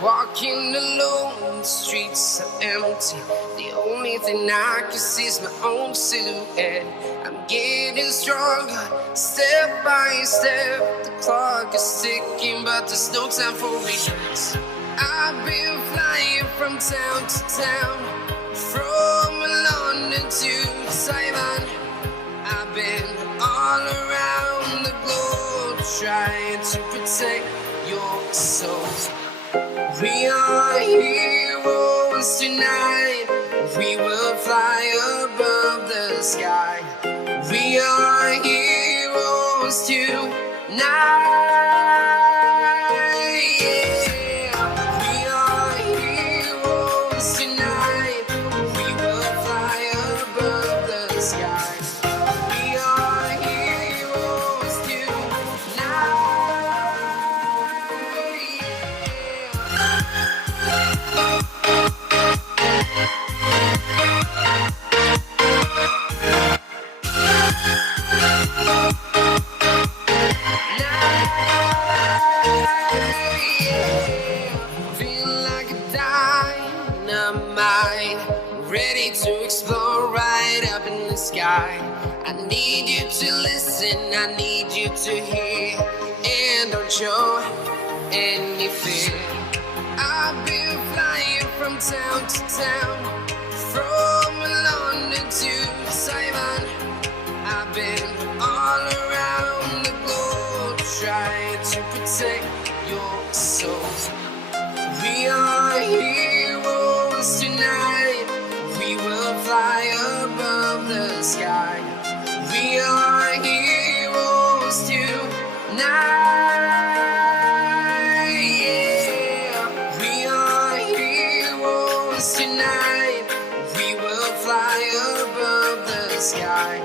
Walking alone, the streets are empty. The only thing I can see is my own silhouette. I'm getting stronger, step by step. The clock is ticking, but there's no time for regrets. I've been flying from town to town, from London to Thailand. I've been all around the globe, trying to protect your soul. We are heroes tonight. We will fly above the sky. We are heroes tonight. Yeah. We are heroes tonight. We will fly above the sky. We are heroes tonight. Ready to explore right up in the sky. I need you to listen, I need you to hear, and don't show any fear. I've been flying from town to town, from London to Taiwan. I've been all around the globe, trying to protect your soul. We are heroes tonight. We will fly above the sky. We are heroes tonight. Yeah. We are heroes tonight. We will fly above the sky.